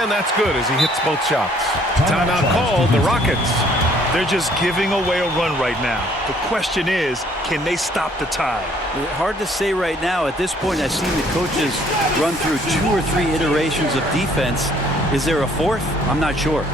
And that's good as he hits both shots. Timeout called, the Rockets. They're just giving away a run right now. The question is, can they stop the tide? Hard to say right now. At this point, I've seen the coaches run through 2 or 3 iterations of defense. Is there a fourth? I'm not sure.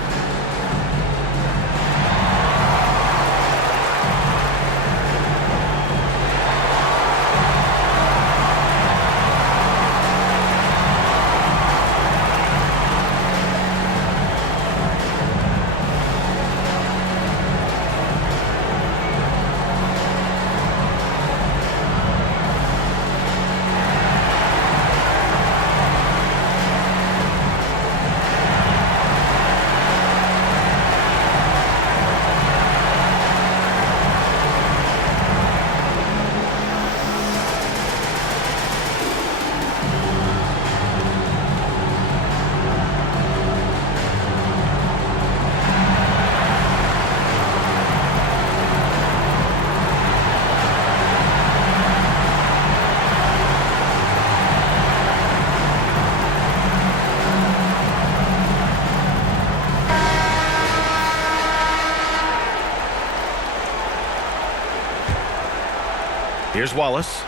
Here's Wallace.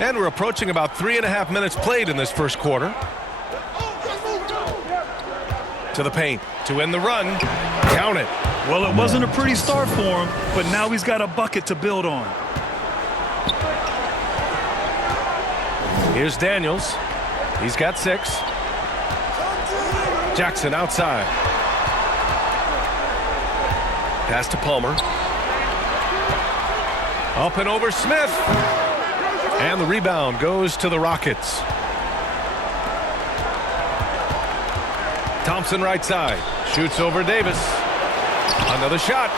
And we're approaching about 3.5 minutes played in this first quarter. To the paint to end the run. Count it. Well, it wasn't a pretty start for him, but now he's got a bucket to build on. Here's Daniels. He's got 6. Jackson outside. Pass to Palmer. Up and over Smith. And the rebound goes to the Rockets. Thompson right side. Shoots over Davis. Another shot.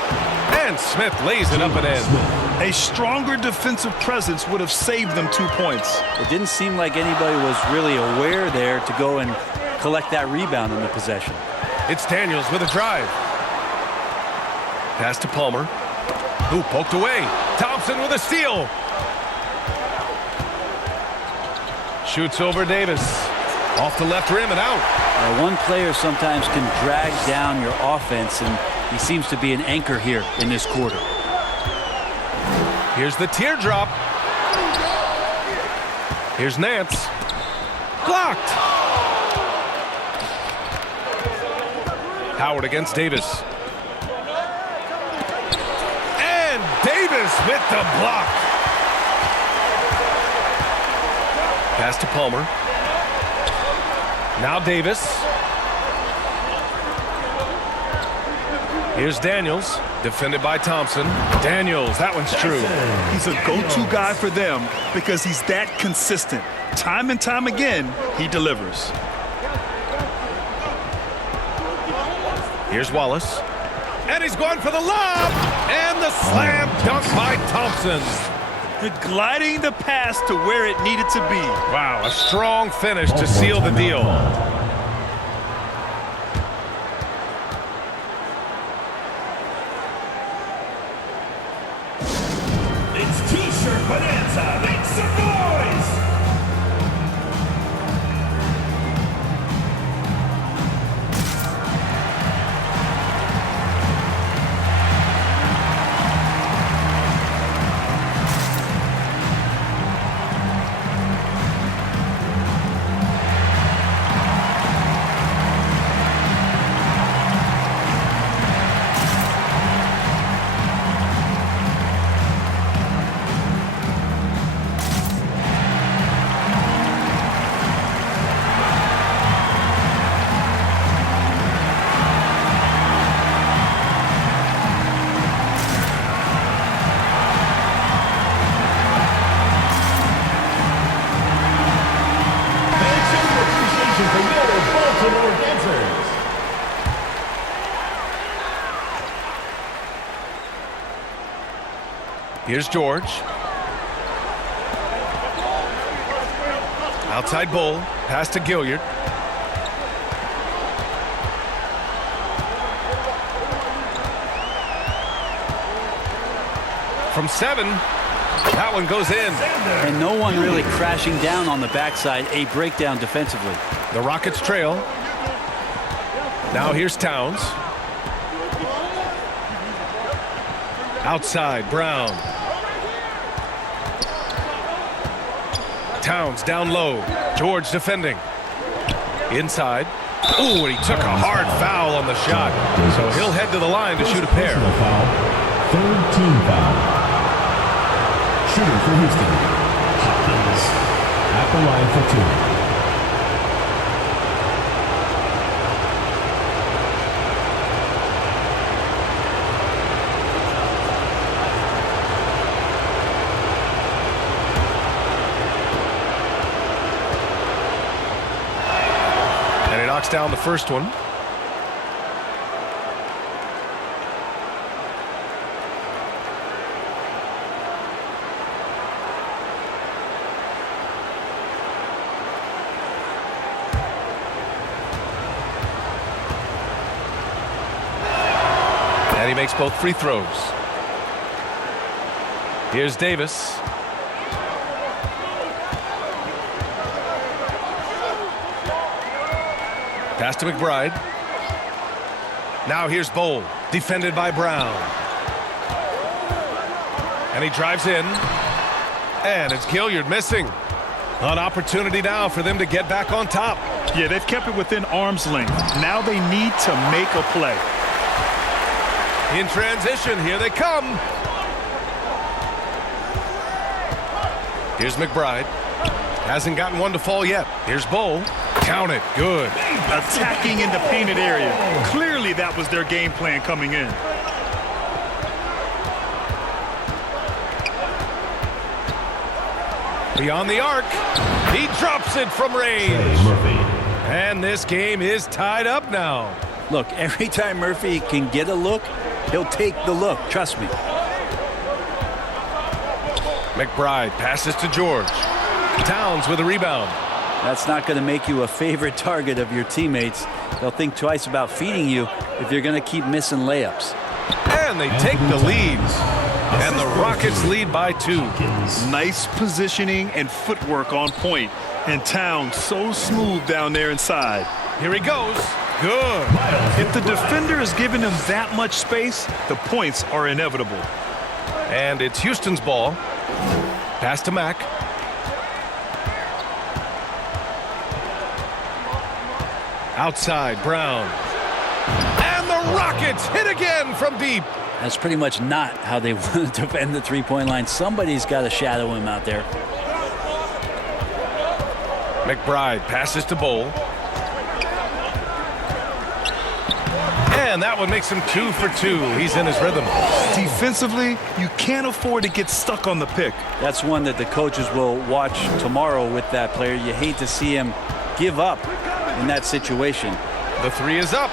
And Smith lays it up and in. A stronger defensive presence would have saved them 2 points. It didn't seem like anybody was really aware there to go and collect that rebound in the possession. It's Daniels with a drive. Pass to Palmer. Who poked away. Thompson with a steal. Shoots over Davis. Off the left rim and out. One player sometimes can drag down your offense, and he seems to be an anchor here in this quarter. Here's the teardrop. Here's Nance. Blocked. Howard against Davis. And Davis with the block. Pass to Palmer. Now Davis. Here's Daniels, defended by Thompson. Daniels, that one's true. He's a go-to guy for them because he's that consistent. Time and time again, he delivers. Here's Wallace. And he's going for the lob. And the slam dunk by Thompson. Gliding the pass to where it needed to be. Wow, a strong finish to seal the deal. It's T-shirt bonanza. Make some noise. Here's George. Outside Bull. Pass to Gilliard. From 7. That one goes in. And no one really crashing down on the backside. A breakdown defensively. The Rockets trail. Now here's Towns. Outside, Brown. Towns down low. George defending. Inside. Ooh, and he took a hard foul on the shot. So he'll head to the line to shoot a pair. Third team foul. Shooter for Houston, Hopkins. At the line for 2. Knocks down the first one. And he makes both free throws. Here's Davis. Pass to McBride. Now here's Bowl, defended by Brown. And he drives in. And it's Gilliard missing. An opportunity now for them to get back on top. Yeah, they've kept it within arm's length. Now they need to make a play. In transition, here they come. Here's McBride. Hasn't gotten one to fall yet. Here's Bowl. Count it. Good. Attacking in the painted area. Clearly that was their game plan coming in. Beyond the arc. He drops it from range. And this game is tied up now. Look, every time Murphy can get a look, he'll take the look. Trust me. McBride passes to George. Towns with a rebound. That's not going to make you a favorite target of your teammates. They'll think twice about feeding you if you're going to keep missing layups. And they take the lead. And the Rockets lead by 2. Nice positioning and footwork on point. And Towns so smooth down there inside. Here he goes. Good. If the defender is giving him that much space, the points are inevitable. And it's Houston's ball. Pass to Mack. Outside, Brown. And the Rockets hit again from deep. That's pretty much not how they want to defend the three-point line. Somebody's got to shadow him out there. McBride passes to Bowl. And that one makes him 2 for 2. He's in his rhythm. Defensively, you can't afford to get stuck on the pick. That's one that the coaches will watch tomorrow with that player. You hate to see him give up in that situation. The 3 is up.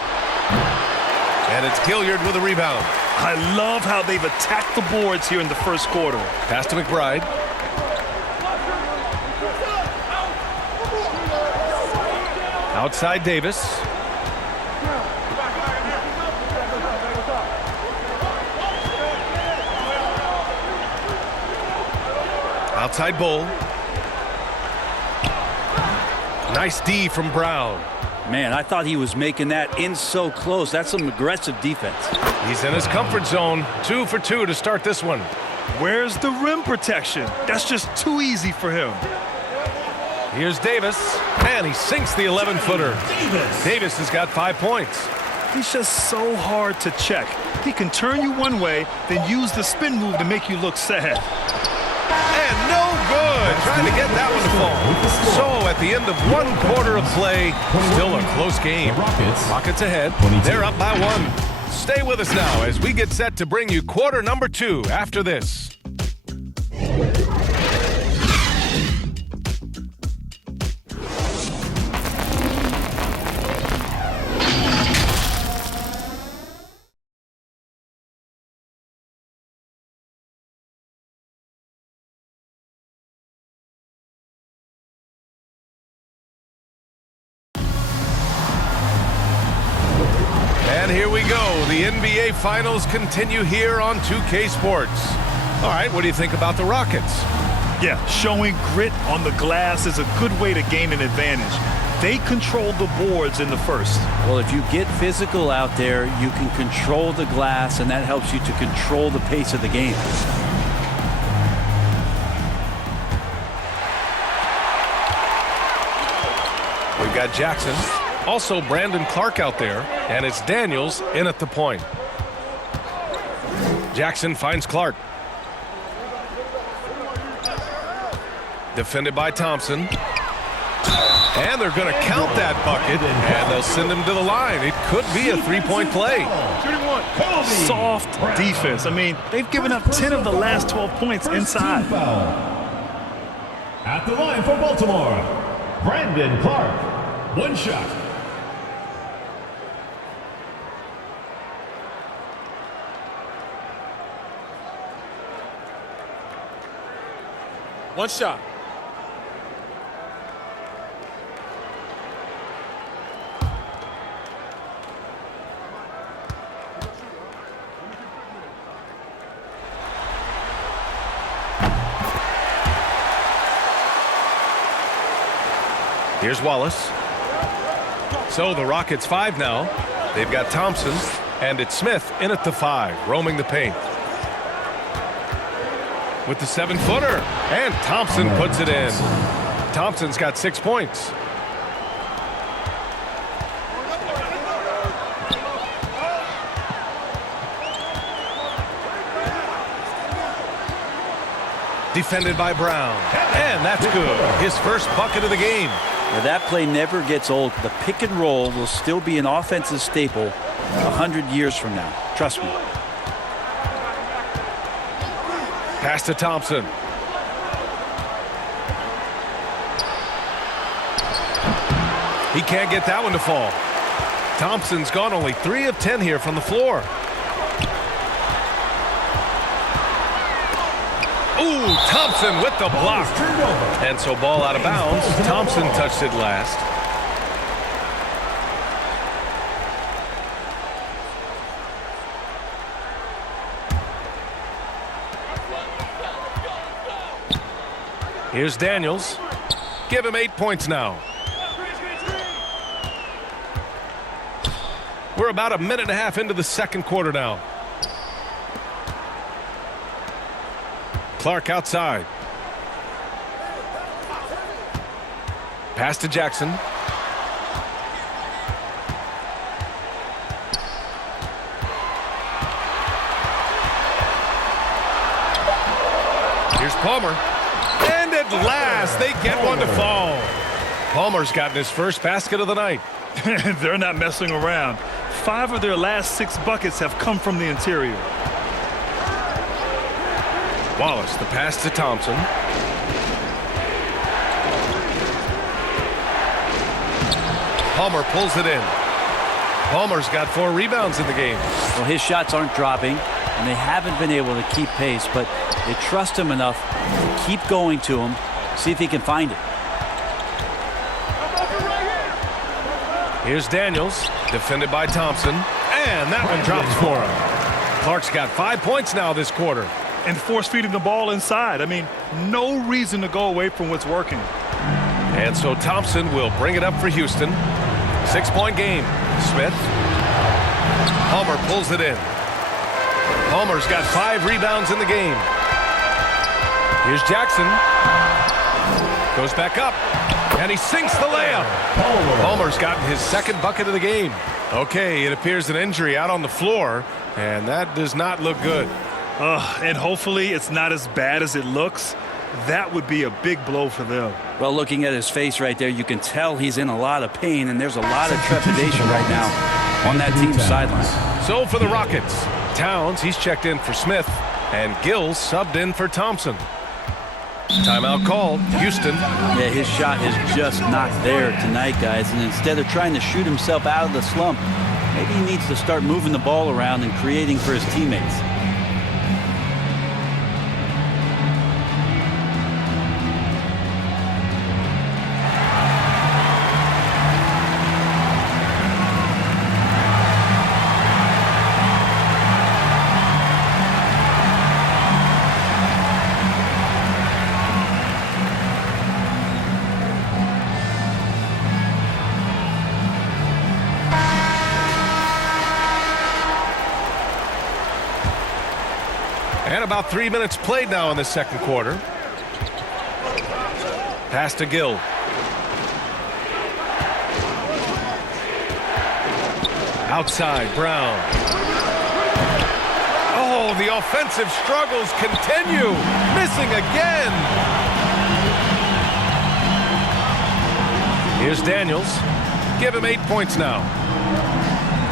And it's Gilliard with a rebound. I love how they've attacked the boards here in the first quarter. Pass to McBride. Outside Davis. Outside Bowl. Nice D from Brown. Man, I thought he was making that in so close. That's some aggressive defense. He's in his comfort zone. 2 for 2 to start this one. Where's the rim protection? That's just too easy for him. Here's Davis, and he sinks the 11-footer. Davis has got 5 points. He's just so hard to check. He can turn you one way, then use the spin move to make you look sad. And no good. Trying to get that one to fall. So at the end of 1 quarter of play, still a close game. Rockets ahead. They're up by 1. Stay with us now as we get set to bring you quarter number 2 after this. And here we go. The NBA Finals continue here on 2K Sports. All right, what do you think about the Rockets? Yeah, showing grit on the glass is a good way to gain an advantage. They controlled the boards in the first. Well, if you get physical out there, you can control the glass, and that helps you to control the pace of the game. We've got Jackson, also Brandon Clark out there, and it's Daniels in at the point. Jackson finds Clark. Defended by Thompson. And they're going to count that bucket, and they'll send him to the line. It could be a three-point play. Soft defense. I mean, they've given up 10 of the last 12 points inside. At the line for Baltimore, Brandon Clark. One shot. One shot. Here's Wallace. So the Rockets 5 now. They've got Thompson, and it's Smith in at the 5, roaming the paint. With the 7-footer, and Thompson puts it in. Thompson's got 6 points. Defended by Brown, and that's good. His first bucket of the game. Now, that play never gets old. The pick and roll will still be an offensive staple 100 years from now. Trust me. Pass to Thompson. He can't get that one to fall. Thompson's gone only 3 of 10 here from the floor. Ooh, Thompson with the block. And so ball out of bounds. Thompson touched it last. Here's Daniels. Give him 8 points now. We're about a minute and a half into the second quarter now. Clark outside. Pass to Jackson. Here's Palmer. And at last, they get one to fall. Palmer's gotten his first basket of the night. They're not messing around. 5 of their last 6 buckets have come from the interior. Wallace, the pass to Thompson. Palmer pulls it in. Palmer's got 4 rebounds in the game. Well, his shots aren't dropping, and they haven't been able to keep pace, but they trust him enough to keep going to him, see if he can find it. Here's Daniels, defended by Thompson, and that one drops for him. Clark's got 5 points now this quarter. And force feeding the ball inside. I mean, no reason to go away from what's working. And so Thompson will bring it up for Houston. 6-point game. Smith. Palmer pulls it in. Palmer's got 5 rebounds in the game. Here's Jackson. Goes back up. And he sinks the layup. Palmer's gotten his second bucket of the game. Okay, it appears an injury out on the floor, and that does not look good. And hopefully it's not as bad as it looks. That would be a big blow for them. Well, looking at his face right there, you can tell he's in a lot of pain, and there's a lot of trepidation right now on that team's sideline. So for the Rockets, Towns, he's checked in for Smith, and Gill subbed in for Thompson. Timeout called. Houston. Yeah, his shot is just not there tonight, guys, and instead of trying to shoot himself out of the slump, maybe he needs to start moving the ball around and creating for his teammates. And about 3 minutes played now in the second quarter. Pass to Gill. Outside, Brown. Oh, the offensive struggles continue. Missing again. Here's Daniels. Give him 8 points now.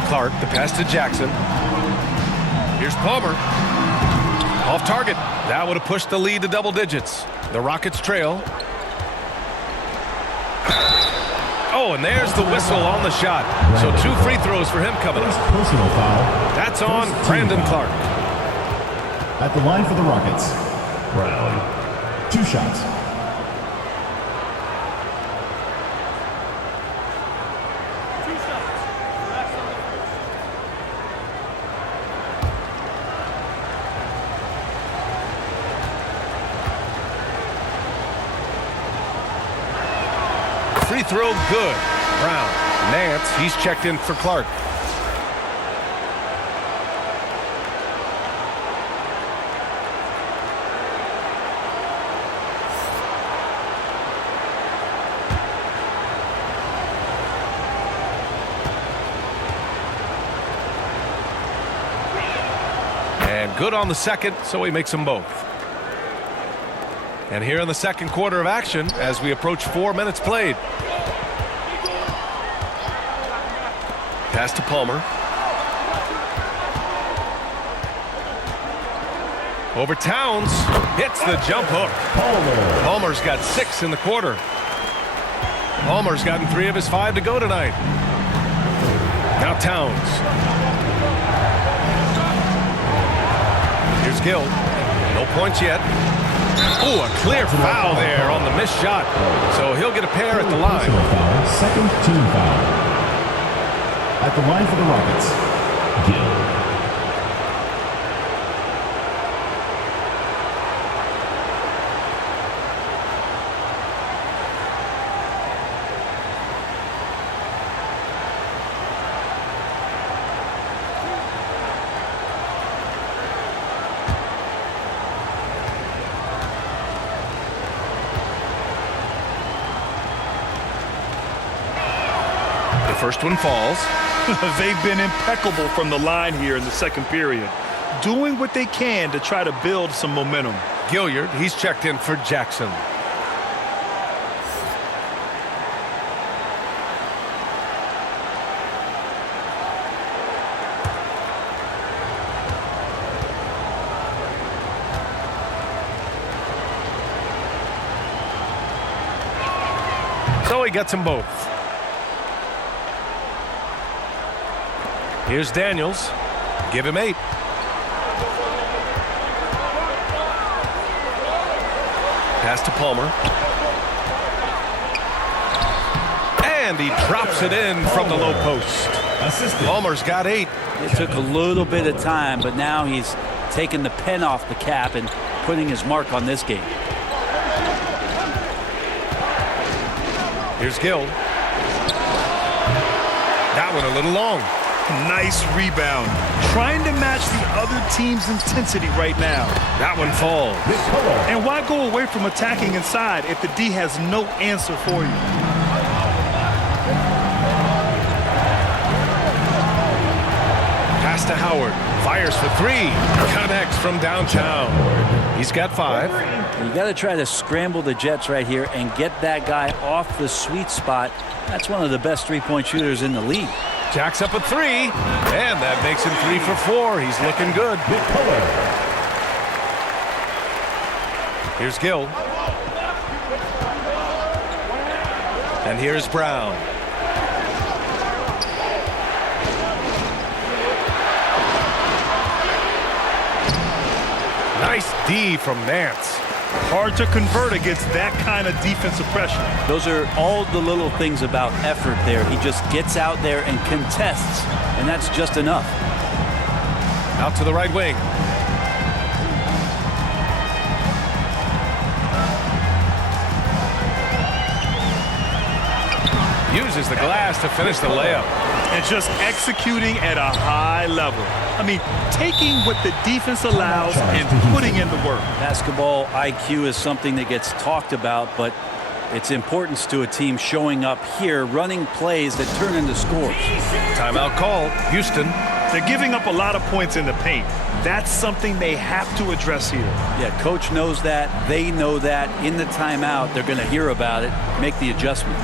Clark, the pass to Jackson. Here's Palmer. Off target. That would have pushed the lead to double digits. The Rockets trail. Oh, and there's the whistle on the shot. So 2 free throws for him coming up. Personal foul. That's on Brandon Clark. At the line for the Rockets, Brown. 2 shots. Free throw good. Brown. Nance, he's checked in for Clark. And good on the second, so he makes them both. And here in the second quarter of action, as we approach 4 minutes played. Pass to Palmer. Over Towns. Hits the jump hook. Palmer's got 6 in the quarter. Palmer's gotten 3 of his 5 to go tonight. Now Towns. Here's Gill. No points yet. Oh, a clear foul there on the missed shot. So he'll get a pair at the line. Second team foul. At the line for the Rockets, Gill. The first one falls. They've been impeccable from the line here in the second period, doing what they can to try to build some momentum. Gilliard, he's checked in for Jackson. So he gets them both. Here's Daniels. Give him 8. Pass to Palmer. And he drops it in from the low post. Palmer's got 8. It took a little bit of time, but now he's taking the pen off the cap and putting his mark on this game. Here's Gill. That one a little long. Nice rebound. Trying to match the other team's intensity right now. That one falls. And why go away from attacking inside if the D has no answer for you? Pass to Howard. Fires for 3. Connects from downtown. He's got 5. You got to try to scramble the Jets right here and get that guy off the sweet spot. That's one of the best three-point shooters in the league. Jacks up a 3, and that makes him 3 for 4. He's looking good. Here's Gill. And here's Brown. Nice D from Nance. Hard to convert against that kind of defensive pressure. Those are all the little things about effort there. He just gets out there and contests, and that's just enough. Out to the right wing. Uses the glass to finish the layup. and just executing at a high level. I mean, taking what the defense allows and putting in the work. Basketball IQ is something that gets talked about, but its importance to a team showing up here, running plays that turn into scores. Timeout call, Houston. They're giving up a lot of points in the paint. That's something they have to address here. Yeah, coach knows that. They know that. In the timeout, they're going to hear about it, make the adjustment.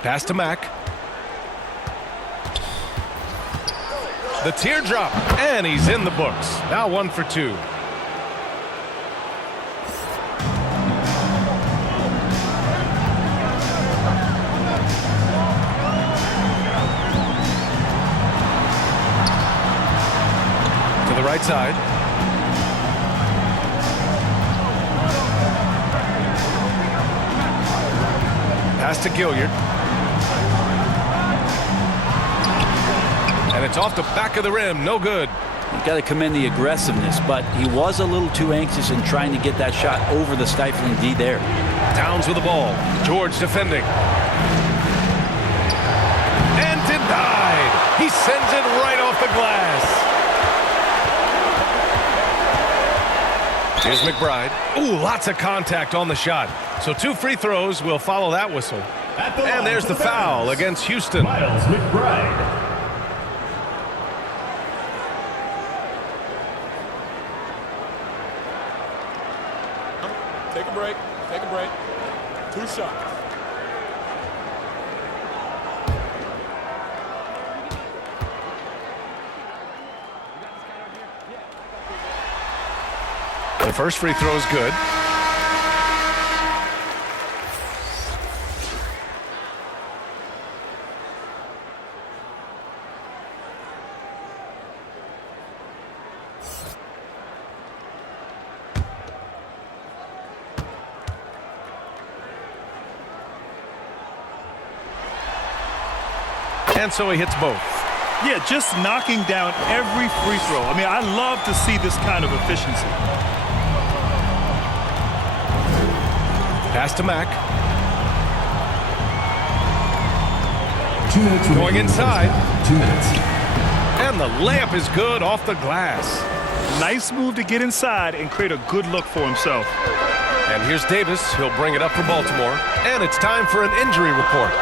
Pass to Mack. The teardrop, and he's in the books. Now 1 for 2. To the right side. Pass to Gilliard. And it's off the back of the rim. No good. You got to commend the aggressiveness, but he was a little too anxious in trying to get that shot over the stifling D there. Downs with the ball. George defending. And denied. He sends it right off the glass. Here's McBride. Ooh, lots of contact on the shot. So 2 free throws will follow that whistle. And there's the foul against Houston. Miles McBride. Take a break. Take a break. 2 shots. The first free throw is good. And so he hits both. Yeah, just knocking down every free throw. I mean, I love to see this kind of efficiency. Pass to Mack. 2 minutes Going inside. 2 minutes. And the layup is good off the glass. Nice move to get inside and create a good look for himself. And here's Davis. He'll bring it up for Baltimore. And it's time for an injury report.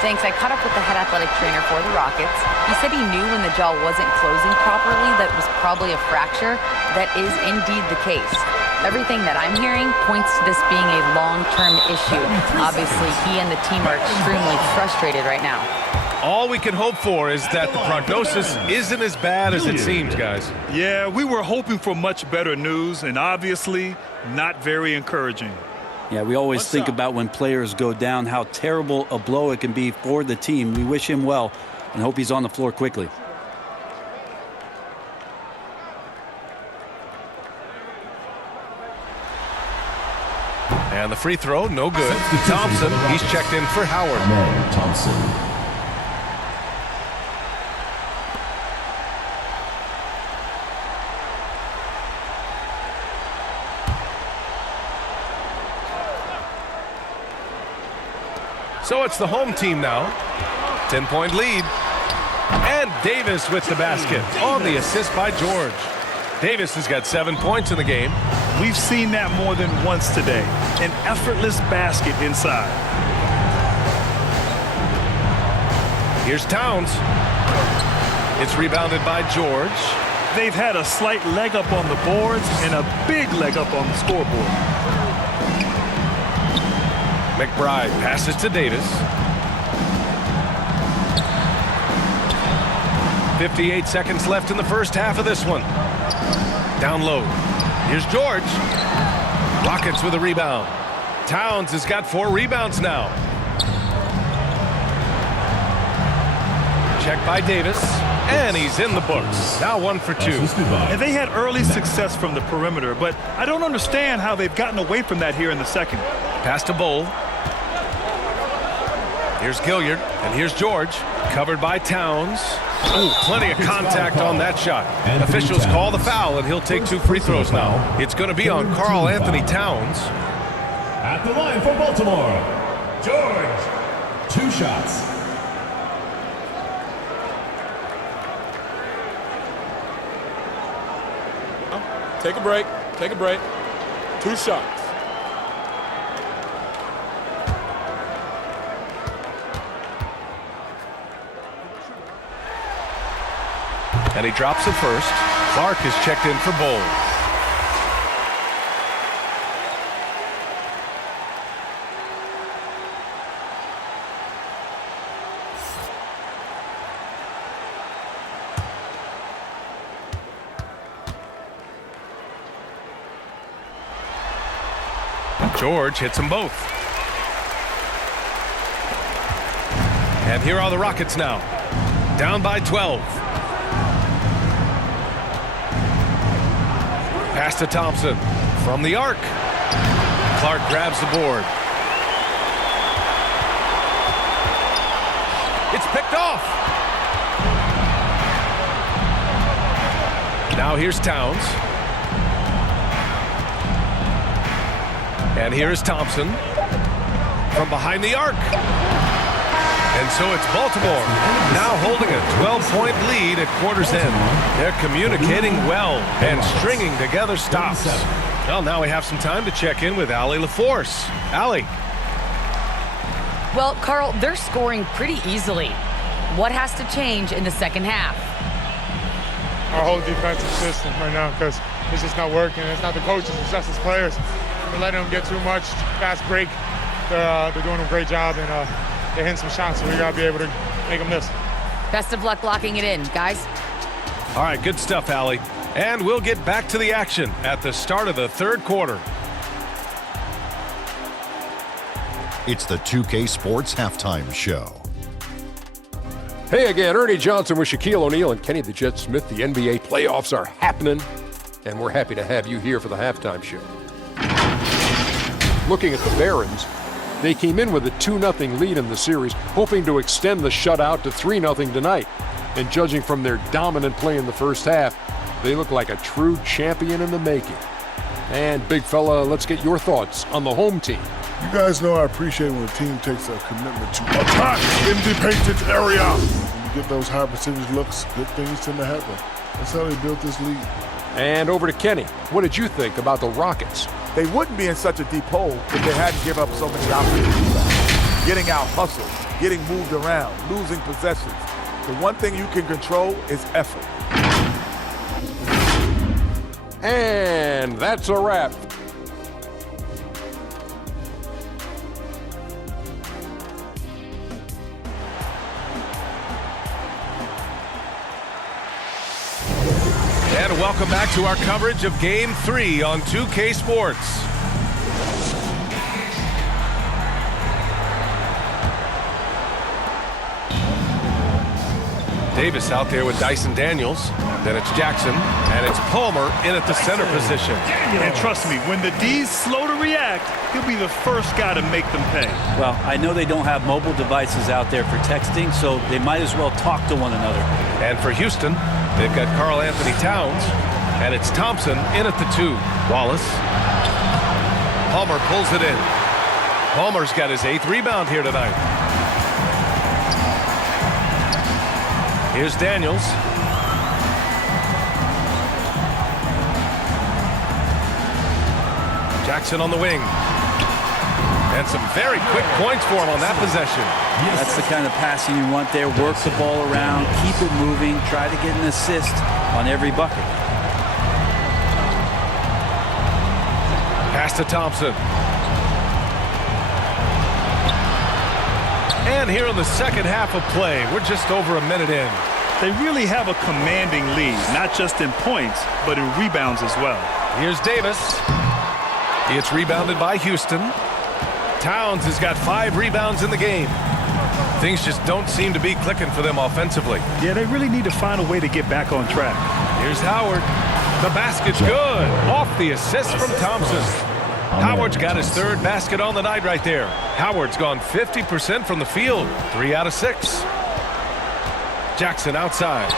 Thanks. I caught up with the head athletic trainer for the Rockets. He said he knew when the jaw wasn't closing properly that it was probably a fracture. That is indeed the case. Everything that I'm hearing points to this being a long-term issue. Obviously, he and the team are extremely frustrated right now. All we can hope for is that the prognosis isn't as bad as it seems, guys. Yeah, we were hoping for much better news, and obviously not very encouraging. Yeah, we always think about when players go down, how terrible a blow it can be for the team. We wish him well and hope he's on the floor quickly. And the free throw, no good. Thompson, he's checked in for Howard. Man Thompson. So it's the home team now. 10-point lead. And Davis with the basket on the assist by George. Davis has got 7 points in the game. We've seen that more than once today. An effortless basket inside. Here's Towns. It's rebounded by George. They've had a slight leg up on the boards and a big leg up on the scoreboard. McBride passes to Davis. 58 seconds left in the first half of this one. Down low. Here's George. Rockets with a rebound. Towns has got 4 rebounds now. Check by Davis. And he's in the books. Now 1 for 2. And they had early success from the perimeter, but I don't understand how they've gotten away from that here in the second. Pass to Bull. Here's Gilliard, and here's George. Covered by Towns. Ooh, plenty of contact on that shot. Officials call the foul, and he'll take 2 free throws now. It's going to be on Karl Anthony Towns. At the line for Baltimore, George. 2 shots. Take a break. Take a break. 2 shots. And he drops it first. Clark is checked in for Bull. George hits them both. And here are the Rockets now. Down by 12. Pass to Thompson from the arc. Clark grabs the board. It's picked off. Now here's Towns. And here's Thompson from behind the arc. And so it's Baltimore now holding a 12-point lead at quarter's end. They're communicating well and stringing together stops. Well, now we have some time to check in with Allie LaForce. Allie. Well, Karl, they're scoring pretty easily. What has to change in the second half? Our whole defensive system right now, because it's just not working. It's not the coaches, it's just the players. We're letting them get too much fast break. They're doing a great job, and they're hitting some shots, so we got to be able to make them miss. Best of luck locking it in, guys. All right, good stuff, Allie. And we'll get back to the action at the start of the third quarter. It's the 2K Sports Halftime Show. Hey again, Ernie Johnson with Shaquille O'Neal and Kenny the Jet Smith. The NBA playoffs are happening, and we're happy to have you here for the halftime show. Looking at the Barons, they came in with a 2-0 lead in the series, hoping to extend the shutout to 3-0 tonight. And judging from their dominant play in the first half, they look like a true champion in the making. And big fella, let's get your thoughts on the home team. You guys know I appreciate when a team takes a commitment to attack in the painted area. When you get those high percentage looks, good things tend to happen. That's how they built this lead. And over to Kenny. What did you think about the Rockets? They wouldn't be in such a deep hole if they hadn't given up so many opportunities. Getting out hustled, getting moved around, losing possessions. The one thing you can control is effort. And that's a wrap. And welcome back to our coverage of Game 3 on 2K Sports. Davis out there with Dyson Daniels. Then it's Jackson, and it's Palmer in at the center position. And trust me, when the D's slow to react, he'll be the first guy to make them pay. Well, I know they don't have mobile devices out there for texting, so they might as well talk to one another. And for Houston, they've got Karl Anthony Towns, and it's Thompson in at the 2. Wallace. Palmer pulls it in. Palmer's got his 8th rebound here tonight. Here's Daniels. Jackson on the wing. And some very quick points for him on that possession. That's the kind of passing you want there. Work the ball around, keep it moving, try to get an assist on every bucket. Pass to Thompson. And here in the second half of play, we're just over a minute in. They really have a commanding lead, not just in points, but in rebounds as well. Here's Davis. It's rebounded by Houston. Towns has got 5 rebounds in the game. Things just don't seem to be clicking for them offensively. Yeah, they really need to find a way to get back on track. Here's Howard. The basket's good. Off the assist from Thompson. Howard's got his 3rd basket on the night right there. Howard's gone 50% from the field. 3 out of 6. Jackson outside.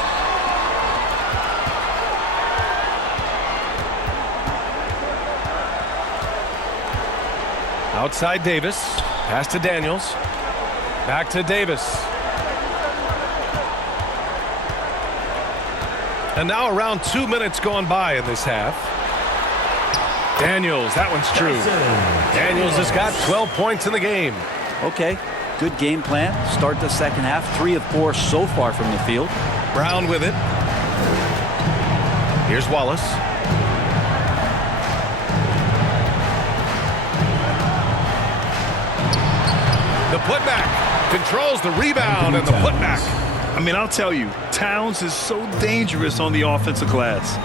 Outside Davis. Pass to Daniels. Back to Davis. And now around 2 minutes gone by in this half. Daniels, that one's true. Daniels has got 12 points in the game. Okay, good game plan. Start the second half. 3 of 4 so far from the field. Brown with it. Here's Wallace. The putback. Controls the rebound and the putback. I mean, I'll tell you, Towns is so dangerous on the offensive glass.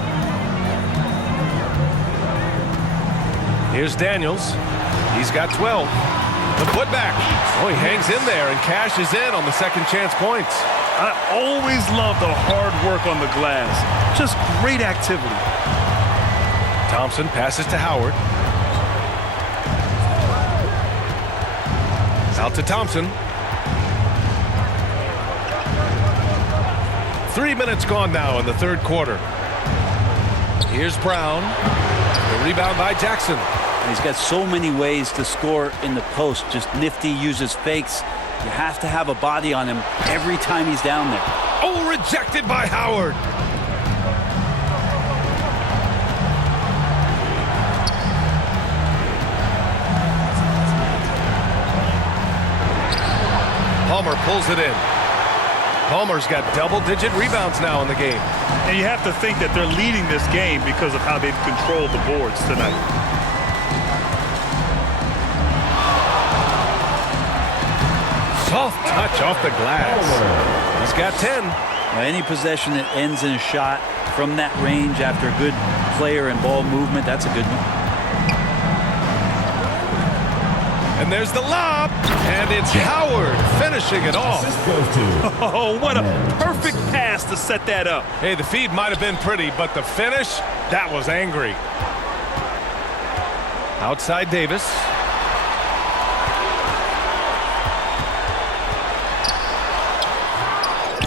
Here's Daniels. He's got 12. The putback. Oh, he hangs in there and cashes in on the second chance points. I always love the hard work on the glass. Just great activity. Thompson passes to Howard. Out to Thompson. 3 minutes gone now in the 3rd quarter. Here's Brown. The rebound by Jackson. He's got so many ways to score in the post. Just nifty, uses fakes. You have to have a body on him every time he's down there. Oh, rejected by Howard. Palmer pulls it in. Palmer's got double-digit rebounds now in the game. And you have to think that they're leading this game because of how they've controlled the boards tonight. Soft touch off the glass. He's got 10. Now, any possession that ends in a shot from that range after a good player and ball movement, that's a good one. And there's the lob. And it's Howard finishing it off. Oh, what a perfect pass to set that up. Hey, the feed might have been pretty, but the finish, that was angry. Outside Davis.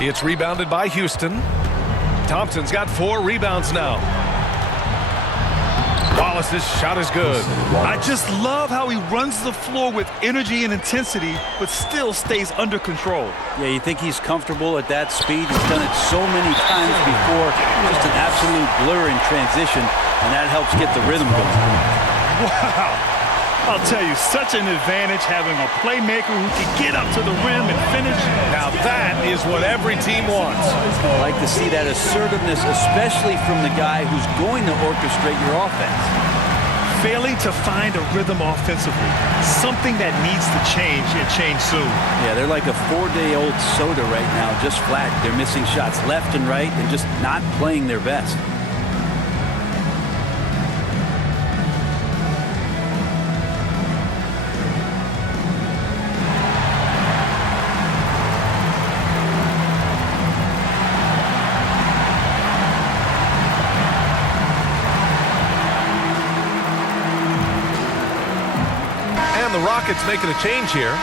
It's rebounded by Houston. Thompson's got 4 rebounds now. Wallace's shot is good. I just love how he runs the floor with energy and intensity, but still stays under control. Yeah, you think he's comfortable at that speed. He's done it so many times before. Just an absolute blur in transition, and that helps get the rhythm going. Wow. I'll tell you, such an advantage having a playmaker who can get up to the rim and finish. Now that is what every team wants. I like to see that assertiveness, especially from the guy who's going to orchestrate your offense. Failing to find a rhythm offensively, something that needs to change and change soon. Yeah, they're like a 4-day-old soda right now, just flat. They're missing shots left and right and just not playing their best. The Rockets making a change here.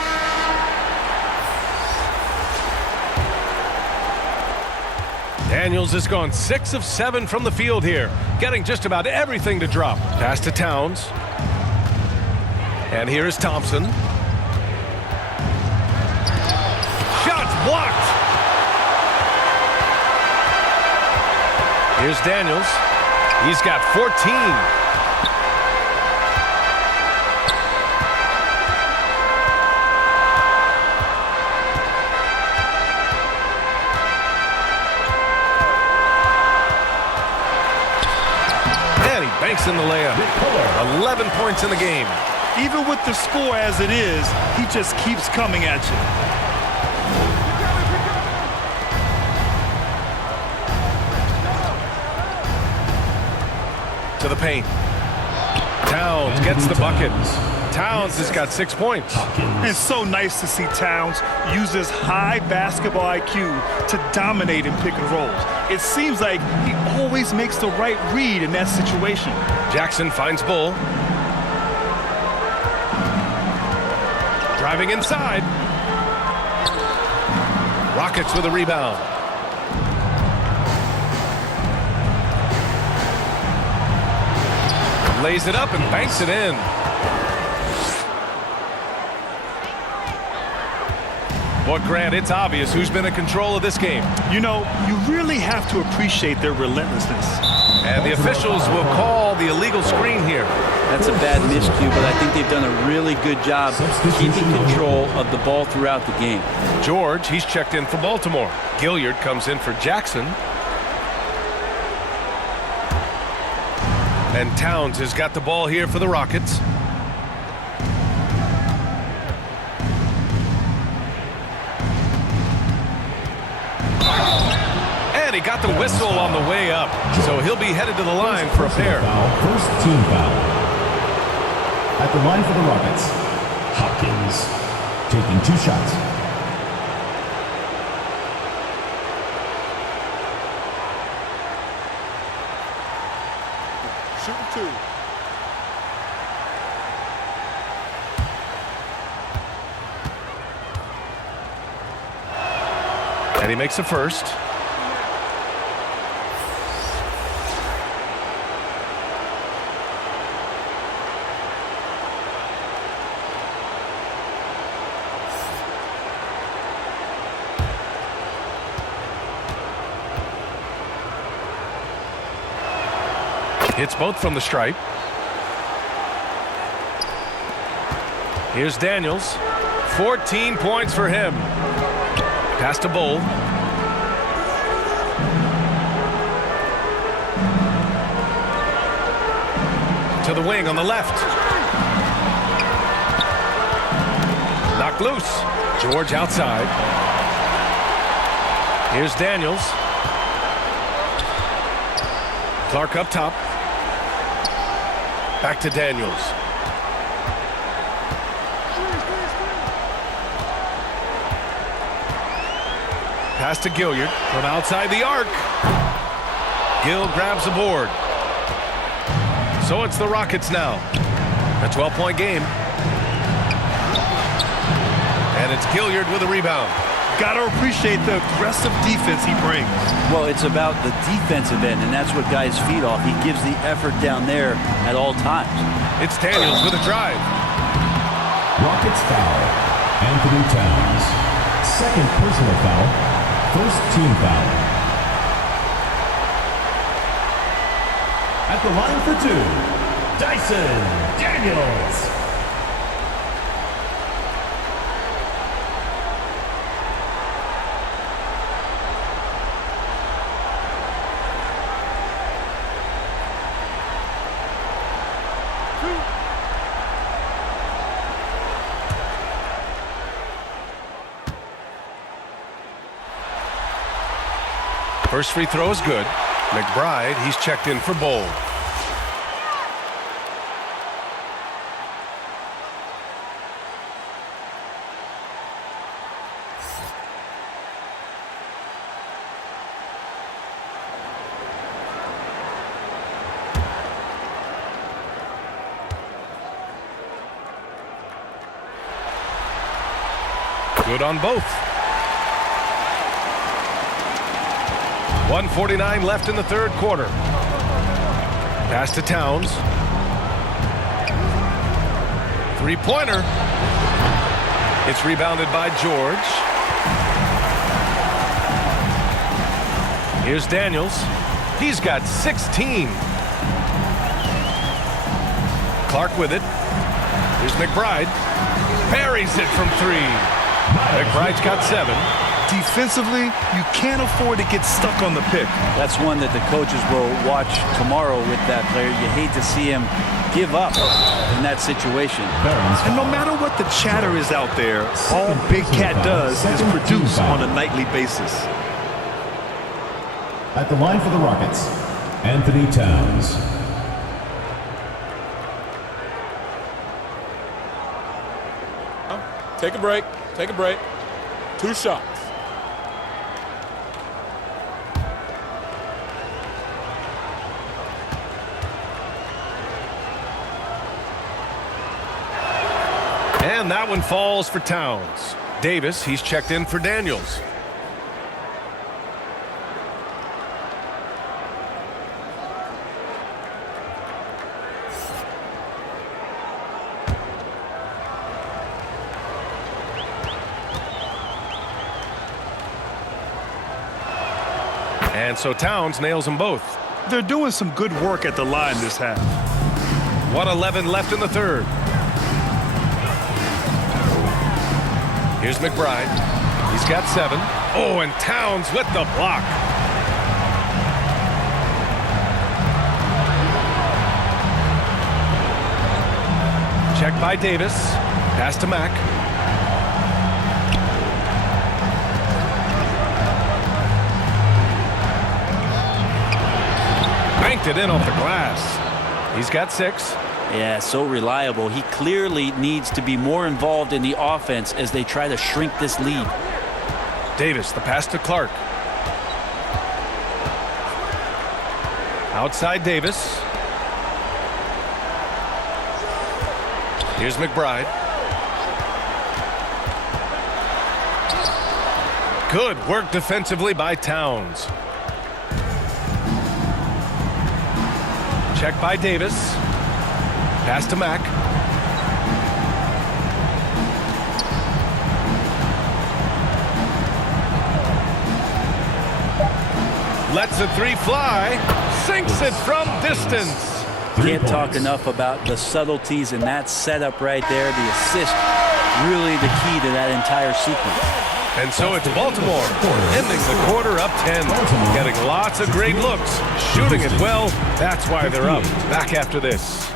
Daniels has gone 6 of 7 from the field here, getting just about everything to drop. Pass to Towns. And here is Thompson. Shots blocked. Here's Daniels. He's got 14. banks in the layup. 11 points in the game. Even with the score as it is, he just keeps coming at you. To the paint. Towns gets the bucket. Towns has got 6 points. It's so nice to see Towns use his high basketball IQ to dominate in pick and rolls. It seems like he always makes the right read in that situation. Jackson finds Bull. Driving inside. Rockets with a rebound. Lays it up and banks it in. Boy, Grant, it's obvious who's been in control of this game. You know, you really have to appreciate their relentlessness. And the officials will call the illegal screen here. That's a bad miscue, but I think they've done a really good job keeping control of the ball throughout the game. George, he's checked in for Baltimore. Gilliard comes in for Jackson. And Towns has got the ball here for the Rockets. And he got the whistle on the way up. So he'll be headed to the line for a pair. First team foul. At the line for the Rockets, Hopkins taking 2 shots. Shooting 2. And he makes a first. Hits both from the stripe. Here's Daniels. 14 points for him. Pass to Bull. To the wing on the left. Knocked loose. George outside. Here's Daniels. Clark up top. Back to Daniels. Pass to Gilliard from outside the arc. Gill grabs the board. So it's the Rockets now. A 12-point game. And it's Gilliard with a rebound. Got to appreciate the aggressive defense he brings. Well, it's about the defensive end, and that's what guys feed off. He gives the effort down there at all times. It's Daniels with a drive. Rockets foul. Anthony Towns. Second personal foul. First team foul. At the line for 2, Dyson Daniels. First free throw is good. McBride, he's checked in for Bull. Good on both. 1:49 left in the third quarter. Pass to Towns. Three-pointer. It's rebounded by George. Here's Daniels. He's got 16. Clark with it. Here's McBride. Buries it from 3. McBride's got 7. Defensively, you can't afford to get stuck on the pick. That's one that the coaches will watch tomorrow with that player. You hate to see him give up in that situation. And no matter what the chatter is out there, all Big Cat does is produce on a nightly basis. At the line for the Rockets, Anthony Towns. Take a break. Take a break. 2 shots. And that one falls for Towns. Davis, he's checked in for Daniels. And so Towns nails them both. They're doing some good work at the line this half. 1:11 left in the third. Here's McBride. He's got 7. Oh, and Towns with the block. Check by Davis. Pass to Mack. Banked it in off the glass. He's got 6. Yeah, so reliable. He clearly needs to be more involved in the offense as they try to shrink this lead. Davis, the pass to Clark. Outside Davis. Here's McBride. Good work defensively by Towns. Check by Davis. Pass to Mack. Lets the 3 fly. Sinks it from distance. Can't talk enough about the subtleties in that setup right there. The assist, really the key to that entire sequence. And so it's Baltimore ending the quarter up 10. Getting lots of great looks. Shooting it well. That's why they're up. Back after this.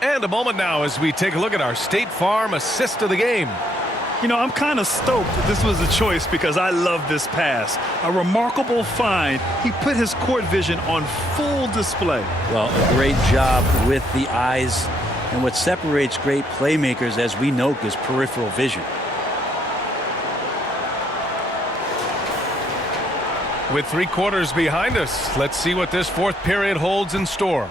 And a moment now as we take a look at our State Farm assist of the game. You know, I'm kind of stoked this was a choice because I love this pass. A remarkable find. He put his court vision on full display. Well, a great job with the eyes. And what separates great playmakers, as we know, is peripheral vision. With 3 quarters behind us, let's see what this 4th period holds in store.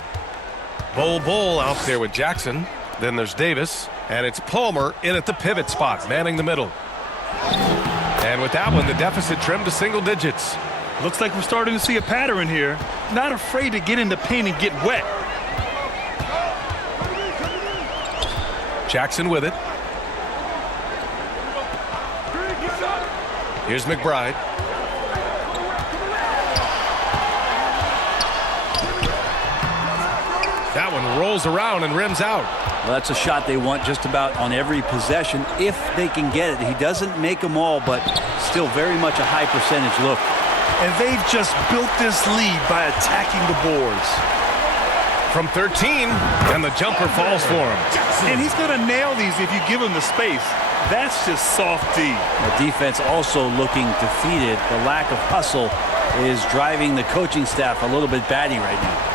Bull out there with Jackson. Then there's Davis. And it's Palmer in at the pivot spot, manning the middle. And with that one, the deficit trimmed to single digits. Looks like we're starting to see a pattern here. Not afraid to get in the paint and get wet. Jackson with it. Here's McBride. That one rolls around and rims out. Well, that's a shot they want just about on every possession if they can get it. He doesn't make them all, but still very much a high percentage look. And they've just built this lead by attacking the boards. From 13, and the jumper falls for him. And he's going to nail these if you give him the space. That's just soft D. The defense also looking defeated. The lack of hustle is driving the coaching staff a little bit batty right now.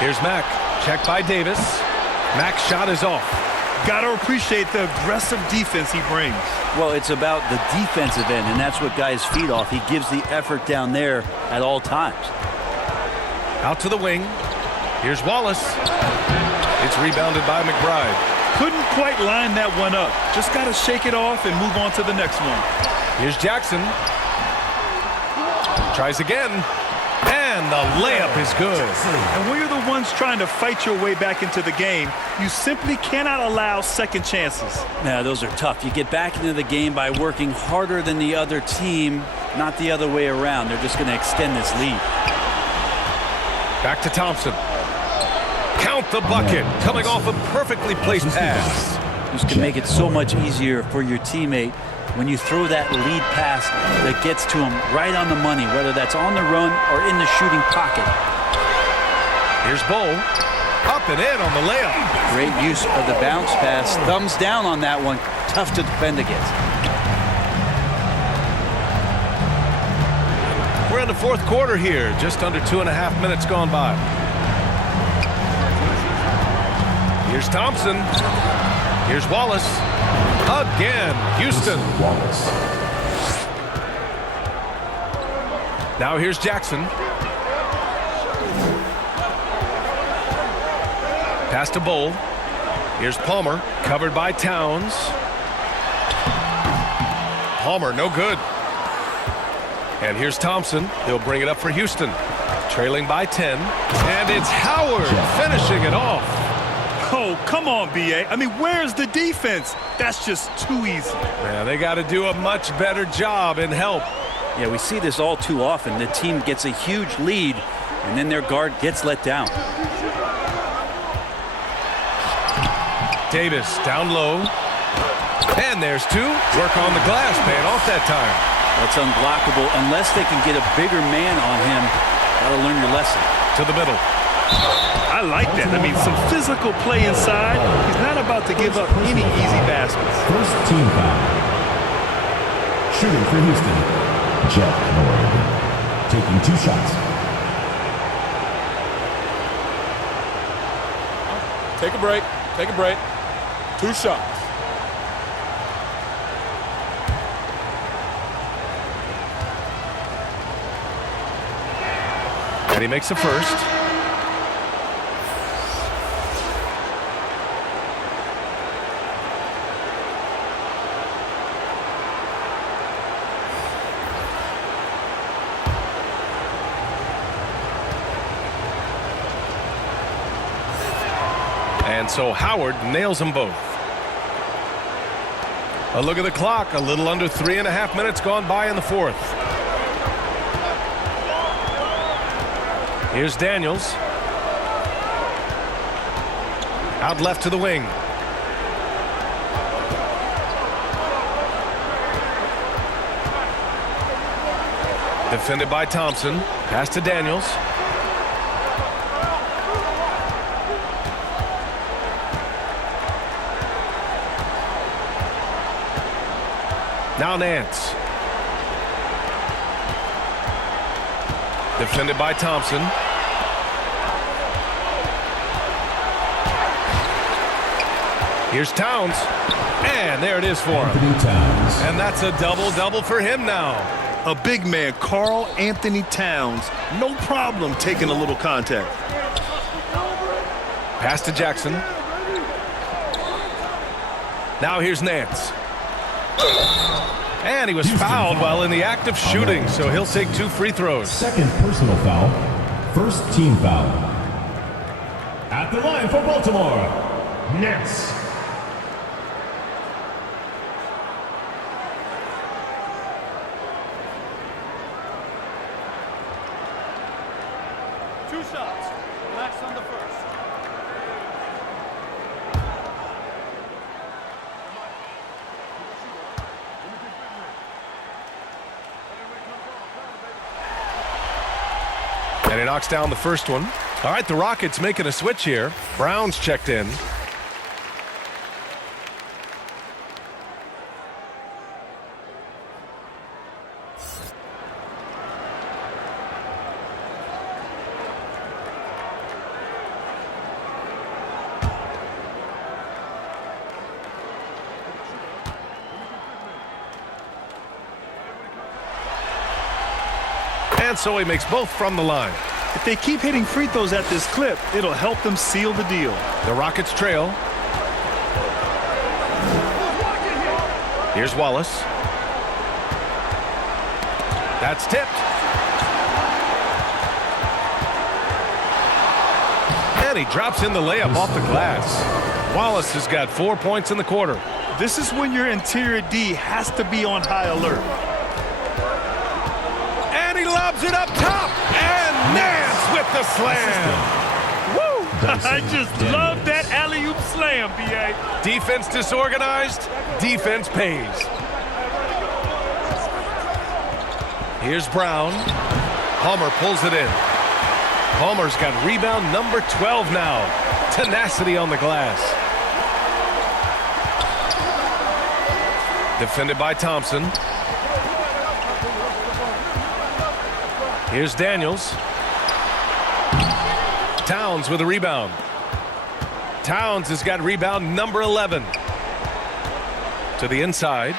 Here's Mack. Check by Davis. Mack's shot is off. Got to appreciate the aggressive defense he brings. Well, it's about the defensive end, and that's what guys feed off. He gives the effort down there at all times. Out to the wing. Here's Wallace. It's rebounded by McBride. Couldn't quite line that one up. Just got to shake it off and move on to the next one. Here's Jackson. Tries again. And And the layup is good. And when you're the ones trying to fight your way back into the game, you simply cannot allow second chances. Yeah, those are tough. You get back into the game by working harder than the other team, not the other way around. They're just going to extend this lead. Back to Thompson. Count the bucket. Coming off a perfectly placed pass. This can make it so much easier for your teammate when you throw that lead pass that gets to him right on the money, whether that's on the run or in the shooting pocket. Here's Bull. Up and in on the layup. Great use of the bounce pass. Thumbs down on that one. Tough to defend against. We're in the fourth quarter here. Just under 2.5 minutes gone by. Here's Thompson. Here's Wallace. Again, Houston. Wallace. Now here's Jackson. Pass to Bull. Here's Palmer. Covered by Towns. Palmer, no good. And here's Thompson. He'll bring it up for Houston. Trailing by 10. And it's Howard finishing it off. Oh, come on, B.A. I mean, where's the defense? That's just too easy. Yeah, they got to do a much better job in help. Yeah, we see this all too often. The team gets a huge lead, and then their guard gets let down. Davis down low. And there's two. Work on the glass, paying off that time. That's unblockable unless they can get a bigger man on him. Gotta learn your lesson. To the middle. I like that. I mean, some physical play inside. He's not about to give up any easy baskets. First team foul. Shooting for Houston, Jeff Norwood. Taking 2 shots. Take a break. Take a break. 2 shots. And he makes the first. And so Howard nails them both. A look at the clock. A little under 3.5 minutes gone by in the fourth. Here's Daniels. Out left to the wing. Defended by Thompson. Pass to Daniels. Now Nance. Defended by Thompson. Here's Towns. And there it is for him. And that's a double-double for him now. A big man, Karl Anthony Towns. No problem taking a little contact. Pass to Jackson. Now here's Nance. And he was fouled while in the act of shooting, so he'll take 2 free throws. Second personal foul. First team foul. At the line for Baltimore, Nance. Two shots. Relax on the first. And he knocks down the first one. All right, the Rockets making a switch here. Brown's checked in. And so he makes both from the line. If they keep hitting free throws at this clip, it'll help them seal the deal. The Rockets trail. Here's Wallace. That's tipped. And he drops in the layup off the glass. Wallace has got 4 points in the quarter. This is when your interior D has to be on high alert. And he lobs it up top. And Nance with the slam. Woo! I just love that alley-oop slam, B.A. Defense disorganized. Defense pays. Here's Brown. Palmer pulls it in. Palmer's got rebound number 12 now. Tenacity on the glass. Defended by Thompson. Here's Daniels. Towns with a rebound. Towns has got rebound number 11. To the inside.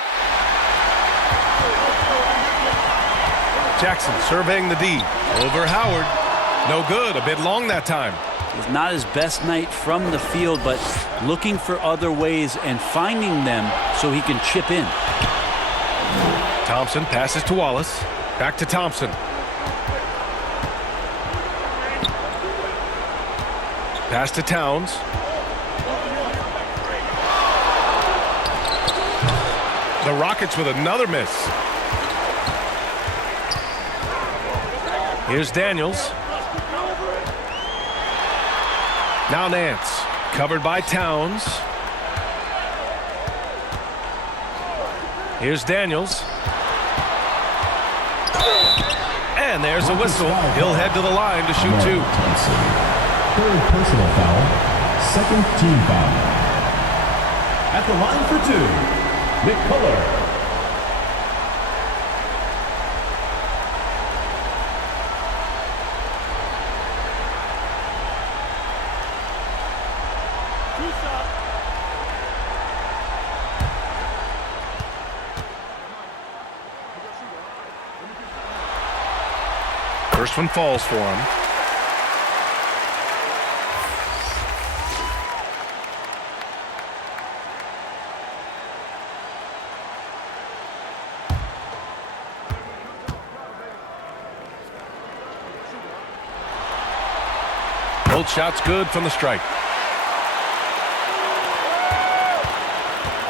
Jackson surveying the D. Over Howard. No good. A bit long that time. It's not his best night from the field, but looking for other ways and finding them so he can chip in. Thompson passes to Wallace. Back to Thompson. Pass to Towns. The Rockets with another miss. Here's Daniels. Now Nance. Covered by Towns. Here's Daniels. And there's a whistle. He'll head to the line to shoot two. Third personal foul. Second team foul. At the line for two, McCullough. First one falls for him. Both shots good from the strike.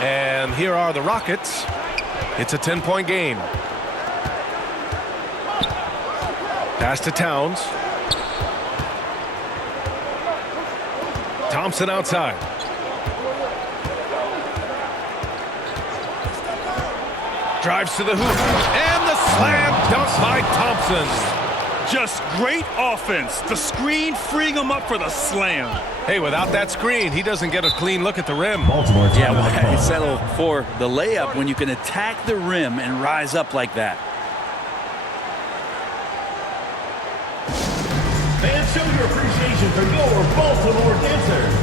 And here are the Rockets. It's a 10-point game. Pass to Towns. Thompson outside. Drives to the hoop. And the slam dunk by Thompson. Just great offense. The screen freeing him up for the slam. Hey, without that screen, he doesn't get a clean look at the rim. Yeah, well, I settle for the layup when you can attack the rim and rise up like that. Fans, show your appreciation for your Baltimore dancers.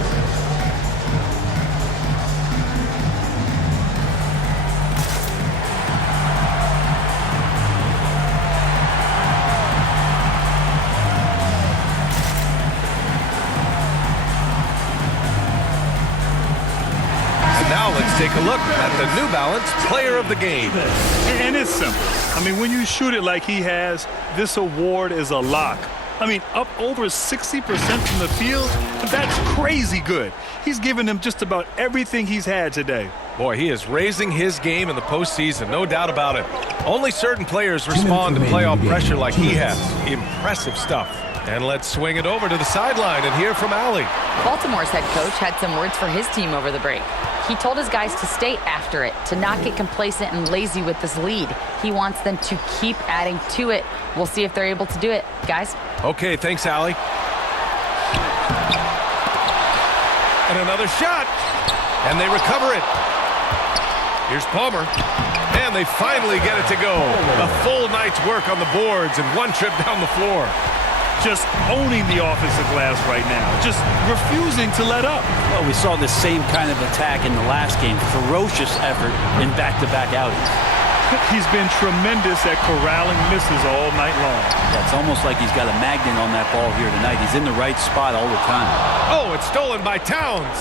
And now let's take a look at the New Balance Player of the Game. And it's simple. I mean, when you shoot it like he has, this award is a lock. I mean, up over 60% from the field, that's crazy good. He's given him just about everything he's had today. Boy, he is raising his game in the postseason, no doubt about it. Only certain players respond to playoff pressure like he has. Impressive stuff. And let's swing it over to the sideline and hear from Allie. Baltimore's head coach had some words for his team over the break. He told his guys to stay after it, to not get complacent and lazy with this lead. He wants them to keep adding to it. We'll see if they're able to do it. Guys? Okay, thanks, Allie. And another shot. And they recover it. Here's Palmer. And they finally get it to go. A full night's work on the boards and one trip down the floor. Just owning the offensive glass right now. Just refusing to let up. Well, we saw the same kind of attack in the last game. Ferocious effort in back-to-back outings. He's been tremendous at corralling misses all night long. Yeah, it's almost like he's got a magnet on that ball here tonight. He's in the right spot all the time. Oh, it's stolen by Towns.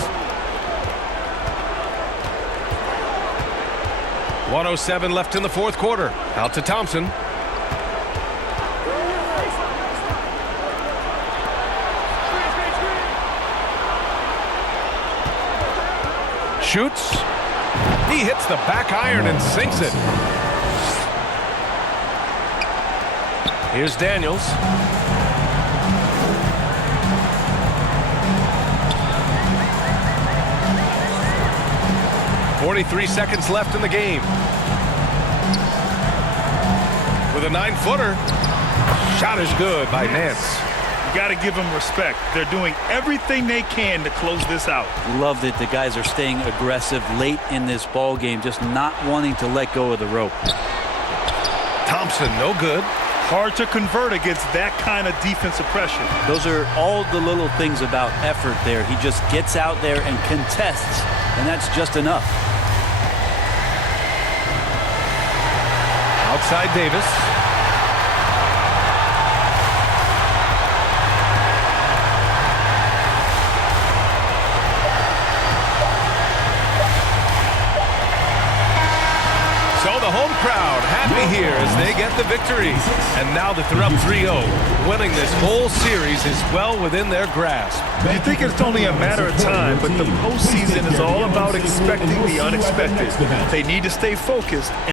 1:07 left in the fourth quarter. Out to Thompson. Shoots. He hits the back iron and sinks it. Here's Daniels. .43 seconds left in the game. With a 9-footer. Shot is good by Nance. You got to give them respect. They're doing everything they can to close this out. Love that the guys are staying aggressive late in this ball game, just not wanting to let go of the rope. Thompson, no good. Hard to convert against that kind of defensive pressure. Those are all the little things about effort there. He just gets out there and contests, and that's just enough. Outside Davis. So the home crowd happy here as they get the victory. And now that they're up 3-0, winning this whole series is well within their grasp. You think it's only a matter of time, but the postseason is all about expecting the unexpected. They need to stay focused.